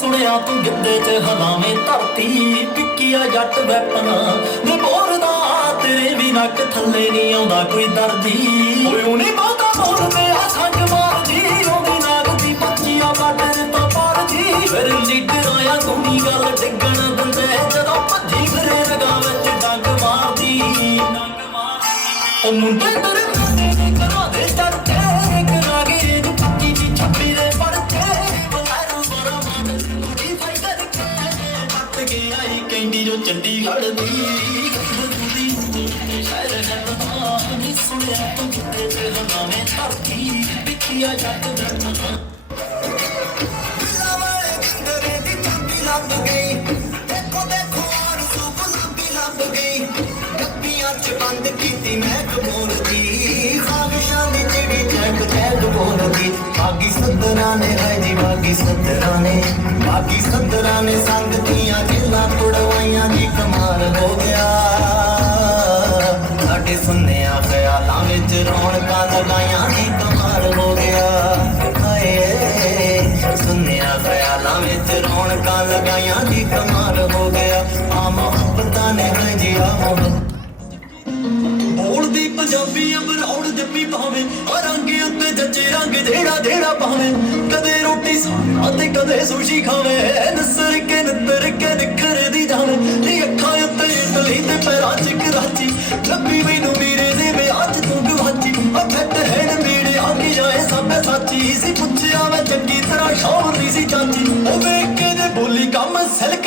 ਸੁਣਿਆ ਤੂੰ ਗਿੱਧੇ 'ਚ ਹਲਾਵੇਂ ਧਰਤੀ ਪਿੱਕੀਆ ਜੱਟ ਵੈਪਨ। ਵੇ ਤੇਰੇ ਵੀ ਨੱਕ ਥੱਲੇ ਨਹੀਂ ਆਉਂਦਾ ਕੋਈ ਦਰਦੀ। ਓਏ ਉਹਨੇ ਬਹੁਤਾ ਬੋਲਦੇ, ਆ ਸੰਗ ਮਾਰਦੀ। ਉਹਦੀ ਨਾਗਦੀ ਪੱਚੀਆ ਬਾਟਰ ਤੋਂ ਪਾਰਦੀ। ਫਿਰ ਲੀਡਰ ਆਇਆ ਗੁੰਨੀ ਗੱਲ ਡਿੱਗਣ ਦਿੰਦੇ, ਜਦੋਂ ਭੱਜੀ ਫਿਰੇ ਰਗਾ ਵਿੱਚ ਡੰਗ ਮਾਰਦੀ ਡੰਗ ਮਾਰਦੀ। ਉਹ ਮੁੰਡੇ ਤੇਰੇ ਆਈ ਕਹਿੰਦੀ ਜੋ ਚੰਡੀਗੜ੍ਹ ਦੀ ਦੂਦੀ ਸ਼ਾਇਰ ਜੱਟਾਂ ਨੀ ਸੁਣਿਆ ਤੂੰ ਕਿਤੇ ਤੇ ਹਨਾਵੇਂ ਧਰਤੀ ਪਿੱਛੀਆ ਜੱਟ ਬੈਠਾ ਲਾਵਾਲੇ ਕਿੰਦਰੇ ਦੀ ਚਾਬੀ ਲੱਭ ਗਈ ਦੇਖੋ ਦੇਖੋ ਆਰਜ਼ੂ ਗੁਲਾਬੀ ਲੱਭ ਗਈ ਗੱਪੀਆਂ ਚ ਬੰਦ ਕੀਤੀ ਮੈਂ ਕਬੂਰ ਦੀ ਖਾਗਸ਼ਾਂ ਦੀ ਜਿਹੜੀ ਜੈਕ ਜੈਕ ਬੋਲਦੀ ਬਾਗੀ ਸੱਦਰਾਂ ਨੇ ਹੈ ਜੀ ਬਾਗੀ ਸੱਦਰਾਂ ਨੇ ਬਾਗੀ ਸੱਦਰਾਂ ਨੇ ਸੰਗ ਦੀਆਂ ਰੌਣਕਾਂ ਲਗਾਈਆਂ ਦੀ ਕਮਾਲ ਹੋ ਗਿਆ। ਆ ਮੁਹੱਬਤਾਂ ਨੇ ਹੈ ਮੁਹੱਬਤ ਬੋਲਦੀ ਪੰਜਾਬੀ ਅਮਰੌੜ ਜੱਪੀ ਪਾਵੇਂ ਰੰਗ ਉੱਤੇ ਜੱਜੇ ਰੰਗ ਜਿਹੜਾ ਜਿਹੜਾ ਪਾਵੇਂ ਕਦੇ ਰੋਟੀ ਸਾਗ ਅਤੇ ਕਦੇ ਸੁਸ਼ੀ ਖਾਵੇ। ਨਸਰ ਕੇ ਨੱਤਰ ਕੇ ਨਿਖਰਦੀ ਜਾਵੇ ਨੀ ਅੱਖਾਂ ਉੱਤੇ ਇਟਲੀ ਤੇ ਪੈਰਾਂ 'ਚ ਕਰਾਚੀ ਲੱਭੀ ਮੈਨੂੰ ਵੀਰੇ ਦੇ ਵਿਆਹ 'ਚ ਤੂੰ ਗਵਾਚੀ ਆ ਫੱਟ ਹੈ ਮੇਰੇ ਆ ਕੇ ਜਾਏ ਸਭ ਸੱਚੀ। ਸੀ ਪੁੱਛਿਆ ਮੈਂ ਚੰਗੀ ਤਰ੍ਹਾਂ ਸ਼ੌਰ ਦੀ ਸੀ ਚਾਚੀ। ਉਹ ਵੇਖ ਬੋਲੀ ਕੰਮ ਸਿਲਕ